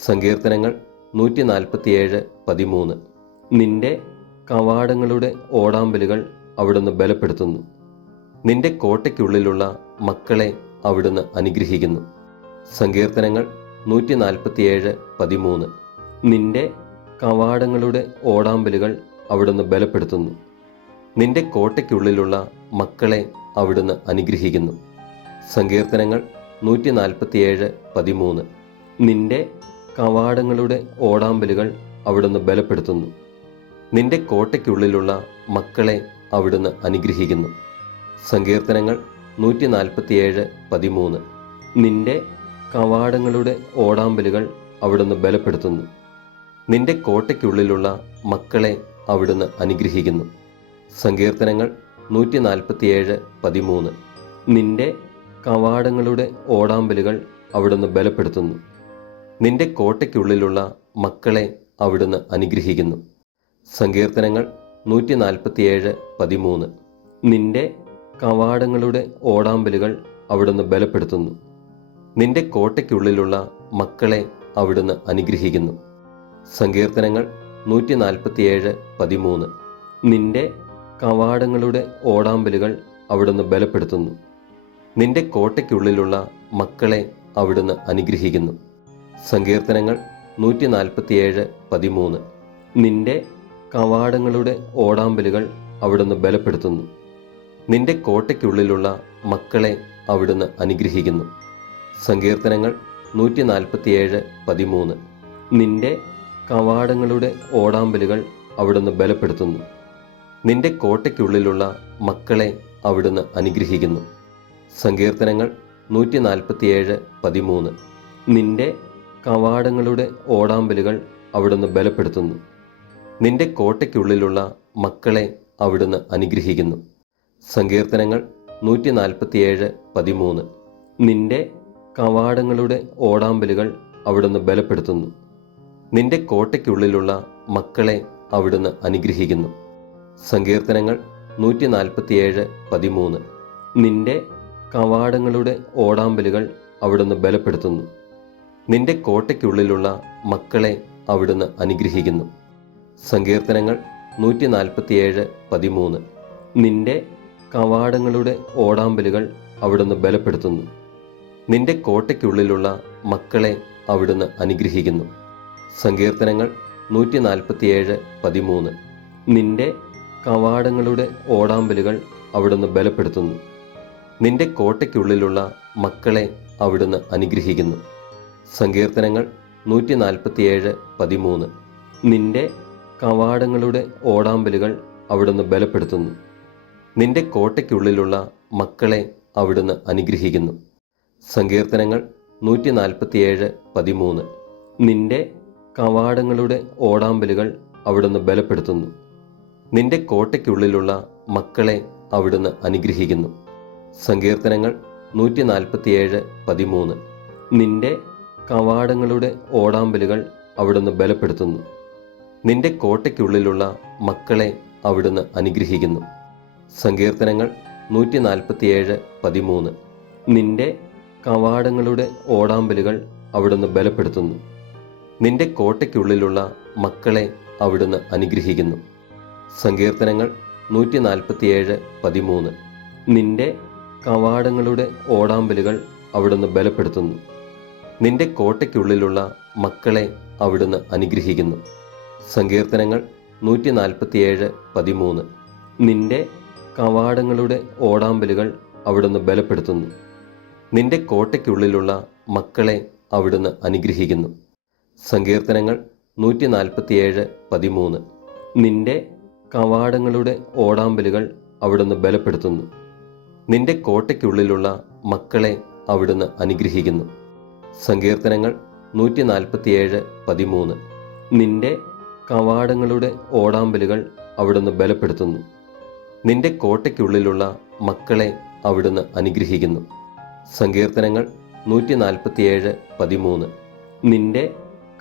സങ്കീർത്തനങ്ങൾ 147:13. നിന്റെ കവാടങ്ങളുടെ ഓടാമ്പലുകൾ അവിടുന്ന് ബലപ്പെടുത്തുന്നു. നിന്റെ കോട്ടയ്ക്കുള്ളിലുള്ള മക്കളെ അവിടുന്ന് അനുഗ്രഹിക്കുന്നു. സങ്കീർത്തനങ്ങൾ 147:13. നിന്റെ കവാടങ്ങളുടെ ഓടാമ്പലുകൾ അവിടുന്ന് ബലപ്പെടുത്തുന്നു. നിന്റെ കോട്ടയ്ക്കുള്ളിലുള്ള മക്കളെ അവിടുന്ന് അനുഗ്രഹിക്കുന്നു. സങ്കീർത്തനങ്ങൾ 147:13. നിന്റെ കവാടങ്ങളുടെ ഓടാമ്പലുകൾ അവിടുന്ന് ബലപ്പെടുത്തുന്നു. നിന്റെ കോട്ടയ്ക്കുള്ളിലുള്ള മക്കളെ അവിടുന്ന് അനുഗ്രഹിക്കുന്നു. സങ്കീർത്തനങ്ങൾ 147:13. നിന്റെ കവാടങ്ങളുടെ ഓടാമ്പലുകൾ അവിടുന്ന് ബലപ്പെടുത്തുന്നു. നിന്റെ കോട്ടയ്ക്കുള്ളിലുള്ള മക്കളെ അവിടുന്ന് അനുഗ്രഹിക്കുന്നു. സങ്കീർത്തനങ്ങൾ 147:13. നിന്റെ കവാടങ്ങളുടെ ഓടാമ്പലുകൾ അവിടുന്ന് ബലപ്പെടുത്തുന്നു. നിന്റെ കോട്ടയ്ക്കുള്ളിലുള്ള മക്കളെ അവിടുന്ന് അനുഗ്രഹിക്കുന്നു. സങ്കീർത്തനങ്ങൾ 147:13. നിന്റെ കവാടങ്ങളുടെ ഓടാമ്പലുകൾ അവിടുന്ന് ബലപ്പെടുത്തുന്നു. നിന്റെ കോട്ടയ്ക്കുള്ളിലുള്ള മക്കളെ അവിടുന്ന് അനുഗ്രഹിക്കുന്നു. സങ്കീർത്തനങ്ങൾ 147:13. നിന്റെ കവാടങ്ങളുടെ ഓടാമ്പലുകൾ അവിടുന്ന് ബലപ്പെടുത്തുന്നു. നിന്റെ കോട്ടയ്ക്കുള്ളിലുള്ള മക്കളെ അവിടുന്ന് അനുഗ്രഹിക്കുന്നു. സങ്കീർത്തനങ്ങൾ 147:13. നിന്റെ കവാടങ്ങളുടെ ഓടാമ്പലുകൾ അവിടുന്ന് ബലപ്പെടുത്തുന്നു. നിന്റെ കോട്ടയ്ക്കുള്ളിലുള്ള മക്കളെ അവിടുന്ന് അനുഗ്രഹിക്കുന്നു. സങ്കീർത്തനങ്ങൾ 147:13. നിന്റെ കവാടങ്ങളുടെ ഓടാമ്പലുകൾ അവിടുന്ന് ബലപ്പെടുത്തുന്നു. നിന്റെ കോട്ടയ്ക്കുള്ളിലുള്ള മക്കളെ അവിടുന്ന് അനുഗ്രഹിക്കുന്നു. സങ്കീർത്തനങ്ങൾ 147:13. നിന്റെ കവാടങ്ങളുടെ ഓടാമ്പലുകൾ അവിടുന്ന് ബലപ്പെടുത്തുന്നു. നിന്റെ കോട്ടയ്ക്കുള്ളിലുള്ള മക്കളെ അവിടുന്ന് അനുഗ്രഹിക്കുന്നു. സങ്കീർത്തനങ്ങൾ 147:13. നിന്റെ കവാടങ്ങളുടെ ഓടാമ്പലുകൾ അവിടുന്ന് ബലപ്പെടുത്തുന്നു. നിന്റെ കോട്ടയ്ക്കുള്ളിലുള്ള മക്കളെ അവിടുന്ന് അനുഗ്രഹിക്കുന്നു. സങ്കീർത്തനങ്ങൾ 147:13. നിന്റെ കവാടങ്ങളുടെ ഓടാമ്പലുകൾ അവിടുന്ന് ബലപ്പെടുത്തുന്നു. നിന്റെ കോട്ടയ്ക്കുള്ളിലുള്ള മക്കളെ അവിടുന്ന് അനുഗ്രഹിക്കുന്നു. സങ്കീർത്തനങ്ങൾ 147:13. നിന്റെ കവാടങ്ങളുടെ ഓടാമ്പലുകൾ അവിടുന്ന് ബലപ്പെടുത്തുന്നു. നിന്റെ കോട്ടയ്ക്കുള്ളിലുള്ള മക്കളെ അവിടുന്ന് അനുഗ്രഹിക്കുന്നു. സങ്കീർത്തനങ്ങൾ 147:13. നിന്റെ കവാടങ്ങളുടെ ഓടാമ്പലുകൾ അവിടുന്ന് ബലപ്പെടുത്തുന്നു. നിന്റെ കോട്ടയ്ക്കുള്ളിലുള്ള മക്കളെ അവിടുന്ന് അനുഗ്രഹിക്കുന്നു. സങ്കീർത്തനങ്ങൾ 147:13. നിന്റെ കവാടങ്ങളുടെ ഓടാമ്പലുകൾ അവിടുന്ന് ബലപ്പെടുത്തുന്നു. നിന്റെ കോട്ടയ്ക്കുള്ളിലുള്ള മക്കളെ അവിടുന്ന് അനുഗ്രഹിക്കുന്നു. സങ്കീർത്തനങ്ങൾ 147:13. നിന്റെ കവാടങ്ങളുടെ ഓടാമ്പലുകൾ അവിടുന്ന് ബലപ്പെടുത്തുന്നു. നിന്റെ കോട്ടയ്ക്കുള്ളിലുള്ള മക്കളെ അവിടുന്ന് അനുഗ്രഹിക്കുന്നു. സങ്കീർത്തനങ്ങൾ 147:13. നിന്റെ കവാടങ്ങളുടെ ഓടാമ്പലുകൾ അവിടുന്ന് ബലപ്പെടുത്തുന്നു. നിന്റെ കോട്ടയ്ക്കുള്ളിലുള്ള മക്കളെ അവിടുന്ന് അനുഗ്രഹിക്കുന്നു. സങ്കീർത്തനങ്ങൾ 147:13. നിന്റെ കവാടങ്ങളുടെ ഓടാമ്പലുകൾ അവിടുന്ന് ബലപ്പെടുത്തുന്നു. നിന്റെ കോട്ടയ്ക്കുള്ളിലുള്ള മക്കളെ അവിടുന്ന് അനുഗ്രഹിക്കുന്നു. സങ്കീർത്തനങ്ങൾ 147:13. നിന്റെ കവാടങ്ങളുടെ ഓടാമ്പലുകൾ അവിടുന്ന് ബലപ്പെടുത്തുന്നു. നിന്റെ കോട്ടയ്ക്കുള്ളിലുള്ള മക്കളെ അവിടുന്ന് അനുഗ്രഹിക്കുന്നു. സങ്കീർത്തനങ്ങൾ 147:13. നിന്റെ കവാടങ്ങളുടെ ഓടാമ്പലുകൾ അവിടുന്ന് ബലപ്പെടുത്തുന്നു. നിന്റെ കോട്ടയ്ക്കുള്ളിലുള്ള മക്കളെ അവിടുന്ന് അനുഗ്രഹിക്കുന്നു. സങ്കീർത്തനങ്ങൾ 147:13. നിന്റെ കവാടങ്ങളുടെ ഓടാമ്പലുകൾ അവിടുന്ന് ബലപ്പെടുത്തുന്നു. നിന്റെ കോട്ടയ്ക്കുള്ളിലുള്ള മക്കളെ അവിടുന്ന് അനുഗ്രഹിക്കുന്നു. സങ്കീർത്തനങ്ങൾ 147:13. നിന്റെ കവാടങ്ങളുടെ ഓടാമ്പലുകൾ അവിടുന്ന് ബലപ്പെടുത്തുന്നു. നിന്റെ കോട്ടയ്ക്കുള്ളിലുള്ള മക്കളെ അവിടുന്ന് അനുഗ്രഹിക്കുന്നു. സങ്കീർത്തനങ്ങൾ 147:13. നിന്റെ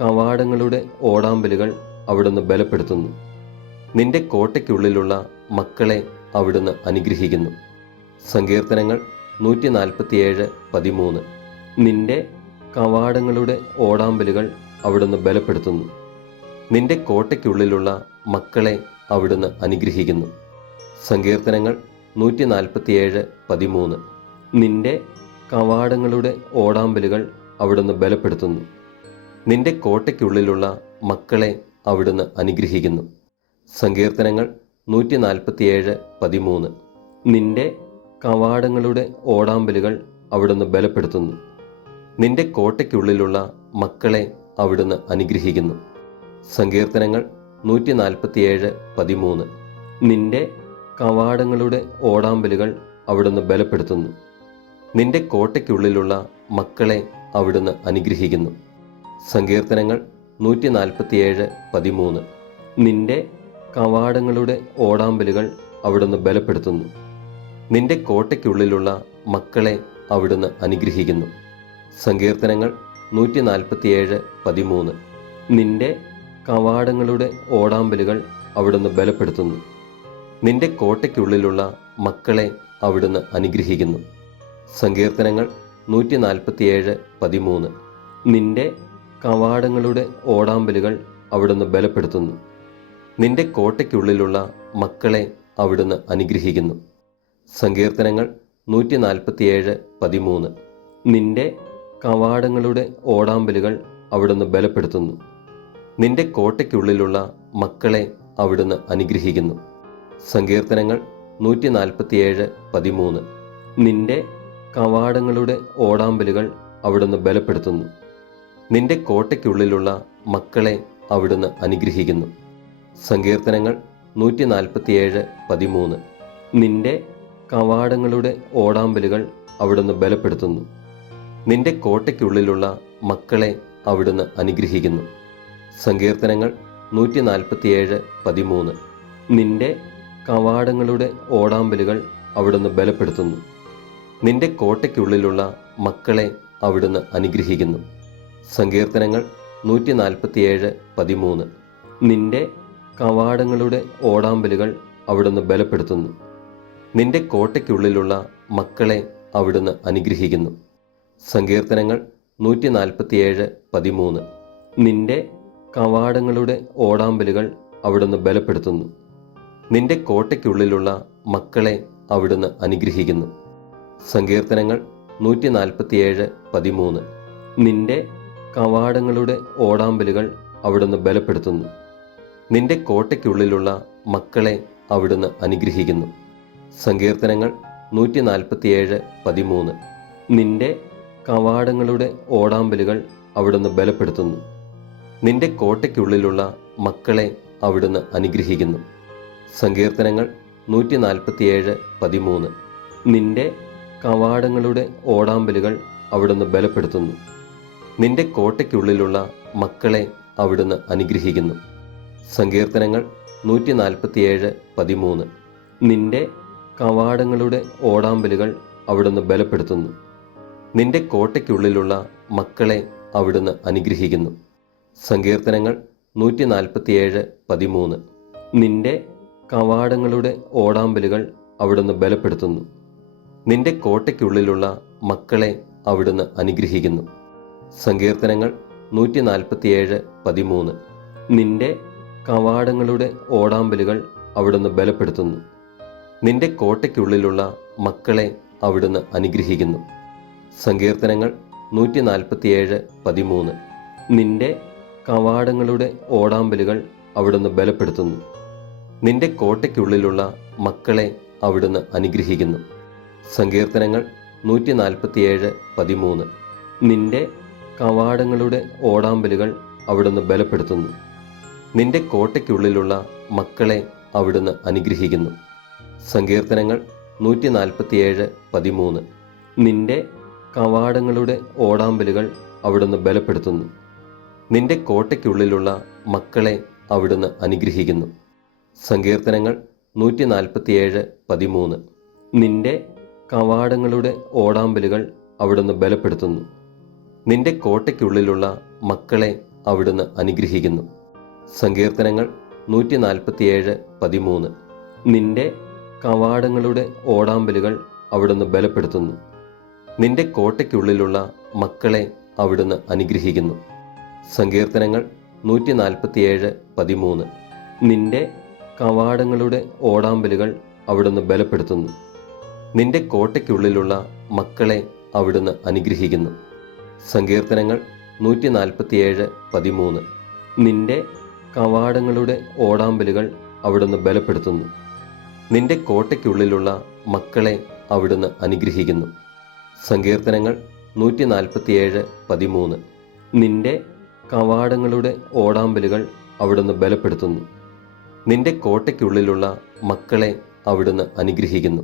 കവാടങ്ങളുടെ ഓടാമ്പലുകൾ അവിടുന്ന് ബലപ്പെടുത്തുന്നു. നിന്റെ കോട്ടയ്ക്കുള്ളിലുള്ള മക്കളെ അവിടുന്ന് അനുഗ്രഹിക്കുന്നു. സങ്കീർത്തനങ്ങൾ 147:13. നിന്റെ കവാടങ്ങളുടെ ഓടാമ്പലുകൾ അവിടുന്ന് ബലപ്പെടുത്തുന്നു. നിന്റെ കോട്ടയ്ക്കുള്ളിലുള്ള മക്കളെ അവിടുന്ന് അനുഗ്രഹിക്കുന്നു. സങ്കീർത്തനങ്ങൾ 147:13. നിന്റെ കവാടങ്ങളുടെ ഓടാമ്പലുകൾ അവിടുന്ന് ബലപ്പെടുത്തുന്നു. നിന്റെ കോട്ടയ്ക്കുള്ളിലുള്ള മക്കളെ അവിടുന്ന് അനുഗ്രഹിക്കുന്നു. സങ്കീർത്തനങ്ങൾ 147:13. നിന്റെ കവാടങ്ങളുടെ ഓടാമ്പലുകൾ അവിടുന്ന് ബലപ്പെടുത്തുന്നു. നിന്റെ കോട്ടയ്ക്കുള്ളിലുള്ള മക്കളെ അവിടുന്ന് അനുഗ്രഹിക്കുന്നു. സങ്കീർത്തനങ്ങൾ 147:13. നിന്റെ കവാടങ്ങളുടെ ഓടാമ്പലുകൾ അവിടുന്ന് ബലപ്പെടുത്തുന്നു. നിന്റെ കോട്ടയ്ക്കുള്ളിലുള്ള മക്കളെ അവിടുന്ന് അനുഗ്രഹിക്കുന്നു. സങ്കീർത്തനങ്ങൾ 147:13. നിന്റെ കവാടങ്ങളുടെ ഓടാമ്പലുകൾ അവിടുന്ന് ബലപ്പെടുത്തുന്നു. നിന്റെ കോട്ടയ്ക്കുള്ളിലുള്ള മക്കളെ അവിടുന്ന് അനുഗ്രഹിക്കുന്നു. സങ്കീർത്തനങ്ങൾ 147:13. നിന്റെ കവാടങ്ങളുടെ ഓടാമ്പലുകൾ അവിടുന്ന് ബലപ്പെടുത്തുന്നു. നിന്റെ കോട്ടയ്ക്കുള്ളിലുള്ള മക്കളെ അവിടുന്ന് അനുഗ്രഹിക്കുന്നു. സങ്കീർത്തനങ്ങൾ 147:13. നിന്റെ കവാടങ്ങളുടെ ഓടാമ്പലുകൾ അവിടുന്ന് ബലപ്പെടുത്തുന്നു. നിന്റെ കോട്ടയ്ക്കുള്ളിലുള്ള മക്കളെ അവിടുന്ന് അനുഗ്രഹിക്കുന്നു. സങ്കീർത്തനങ്ങൾ 147:13. നിന്റെ കവാടങ്ങളുടെ ഓടാമ്പലുകൾ അവിടുന്ന് ബലപ്പെടുത്തുന്നു. നിന്റെ കോട്ടയ്ക്കുള്ളിലുള്ള മക്കളെ അവിടുന്ന് അനുഗ്രഹിക്കുന്നു. സങ്കീർത്തനങ്ങൾ 147:13. നിന്റെ കവാടങ്ങളുടെ ഓടാമ്പലുകൾ അവിടുന്ന് ബലപ്പെടുത്തുന്നു. നിന്റെ കോട്ടയ്ക്കുള്ളിലുള്ള മക്കളെ അവിടുന്ന് അനുഗ്രഹിക്കുന്നു. സങ്കീർത്തനങ്ങൾ 147:13. നിന്റെ കവാടങ്ങളുടെ ഓടാമ്പലുകൾ അവിടുന്ന് ബലപ്പെടുത്തുന്നു. നിന്റെ കോട്ടയ്ക്കുള്ളിലുള്ള മക്കളെ അവിടുന്ന് അനുഗ്രഹിക്കുന്നു. സങ്കീർത്തനങ്ങൾ 147:13. നിന്റെ കവാടങ്ങളുടെ ഓടാമ്പലുകൾ അവിടുന്ന് ബലപ്പെടുത്തുന്നു. നിന്റെ കോട്ടയ്ക്കുള്ളിലുള്ള മക്കളെ അവിടുന്ന് അനുഗ്രഹിക്കുന്നു. സങ്കീർത്തനങ്ങൾ 147:13. നിന്റെ കവാടങ്ങളുടെ ഓടാമ്പലുകൾ അവിടുന്ന് ബലപ്പെടുത്തുന്നു. നിന്റെ കോട്ടയ്ക്കുള്ളിലുള്ള മക്കളെ അവിടുന്ന് അനുഗ്രഹിക്കുന്നു. സങ്കീർത്തനങ്ങൾ 147:13. നിന്റെ കവാടങ്ങളുടെ ഓടാമ്പലുകൾ അവിടുന്ന് ബലപ്പെടുത്തുന്നു. നിന്റെ കോട്ടയ്ക്കുള്ളിലുള്ള മക്കളെ അവിടുന്ന് അനുഗ്രഹിക്കുന്നു. സങ്കീർത്തനങ്ങൾ 147:13. നിന്റെ കവാടങ്ങളുടെ ഓടാമ്പലുകൾ അവിടുന്ന് ബലപ്പെടുത്തുന്നു. നിന്റെ കോട്ടയ്ക്കുള്ളിലുള്ള മക്കളെ അവിടുന്ന് അനുഗ്രഹിക്കുന്നു. സങ്കീർത്തനങ്ങൾ 147:13. നിന്റെ കവാടങ്ങളുടെ ഓടാമ്പലുകൾ അവിടുന്ന് ബലപ്പെടുത്തുന്നു. നിന്റെ കോട്ടയ്ക്കുള്ളിലുള്ള മക്കളെ അവിടുന്ന് അനുഗ്രഹിക്കുന്നു. സങ്കീർത്തനങ്ങൾ 147:13. നിന്റെ കവാടങ്ങളുടെ ഓടാമ്പലുകൾ അവിടുന്ന് ബലപ്പെടുത്തുന്നു. നിന്റെ കോട്ടയ്ക്കുള്ളിലുള്ള മക്കളെ അവിടുന്ന് അനുഗ്രഹിക്കുന്നു. സങ്കീർത്തനങ്ങൾ 147:13. നിന്റെ കവാടങ്ങളുടെ ഓടാമ്പലുകൾ അവിടുന്ന് ബലപ്പെടുത്തുന്നു. നിന്റെ കോട്ടയ്ക്കുള്ളിലുള്ള മക്കളെ അവിടുന്ന് അനുഗ്രഹിക്കുന്നു. സങ്കീർത്തനങ്ങൾ 147:13. നിന്റെ കവാടങ്ങളുടെ ഓടാമ്പലുകൾ അവിടുന്ന് ബലപ്പെടുത്തുന്നു. നിന്റെ കോട്ടയ്ക്കുള്ളിലുള്ള മക്കളെ അവിടുന്ന് അനുഗ്രഹിക്കുന്നു. സങ്കീർത്തനങ്ങൾ 147:13. നിന്റെ കവാടങ്ങളുടെ ഓടാമ്പലുകൾ അവിടുന്ന് ബലപ്പെടുത്തുന്നു. നിന്റെ കോട്ടയ്ക്കുള്ളിലുള്ള മക്കളെ അവിടുന്ന് അനുഗ്രഹിക്കുന്നു. സങ്കീർത്തനങ്ങൾ 147:13. നിന്റെ കവാടങ്ങളുടെ ഓടാമ്പലുകൾ അവിടുന്ന് ബലപ്പെടുത്തുന്നു. നിന്റെ കോട്ടയ്ക്കുള്ളിലുള്ള മക്കളെ അവിടുന്ന് അനുഗ്രഹിക്കുന്നു. സങ്കീർത്തനങ്ങൾ 147:13. നിന്റെ കവാടങ്ങളുടെ ഓടാമ്പലുകൾ അവിടുന്ന് ബലപ്പെടുത്തുന്നു. നിന്റെ കോട്ടയ്ക്കുള്ളിലുള്ള മക്കളെ അവിടുന്ന് അനുഗ്രഹിക്കുന്നു. സങ്കീർത്തനങ്ങൾ 147:13. നിന്റെ കവാടങ്ങളുടെ ഓടാമ്പലുകൾ അവിടുന്ന് ബലപ്പെടുത്തുന്നു. നിന്റെ കോട്ടയ്ക്കുള്ളിലുള്ള മക്കളെ അവിടുന്ന് അനുഗ്രഹിക്കുന്നു. സങ്കീർത്തനങ്ങൾ 147:13. നിന്റെ കവാടങ്ങളുടെ ഓടാമ്പലുകൾ അവിടുന്ന് ബലപ്പെടുത്തുന്നു. നിന്റെ കോട്ടയ്ക്കുള്ളിലുള്ള മക്കളെ അവിടുന്ന് അനുഗ്രഹിക്കുന്നു. സങ്കീർത്തനങ്ങൾ 147:13. നിന്റെ കവാടങ്ങളുടെ ഓടാമ്പലുകൾ അവിടുന്ന് ബലപ്പെടുത്തുന്നു. നിന്റെ കോട്ടയ്ക്കുള്ളിലുള്ള മക്കളെ അവിടുന്ന് അനുഗ്രഹിക്കുന്നു. സങ്കീർത്തനങ്ങൾ 147:13. നിന്റെ കവാടങ്ങളുടെ ഓടാമ്പലുകൾ അവിടുന്ന് ബലപ്പെടുത്തുന്നു. നിന്റെ കോട്ടയ്ക്കുള്ളിലുള്ള മക്കളെ അവിടുന്ന് അനുഗ്രഹിക്കുന്നു. സങ്കീർത്തനങ്ങൾ 147:13. നിന്റെ കവാടങ്ങളുടെ ഓടാമ്പലുകൾ അവിടുന്ന് ബലപ്പെടുത്തുന്നു. നിന്റെ കോട്ടയ്ക്കുള്ളിലുള്ള മക്കളെ അവിടുന്ന് അനുഗ്രഹിക്കുന്നു. സങ്കീർത്തനങ്ങൾ 147:13. നിന്റെ കവാടങ്ങളുടെ ഓടാമ്പലുകൾ അവിടുന്ന് ബലപ്പെടുത്തുന്നു. നിന്റെ കോട്ടയ്ക്കുള്ളിലുള്ള മക്കളെ അവിടുന്ന് അനുഗ്രഹിക്കുന്നു.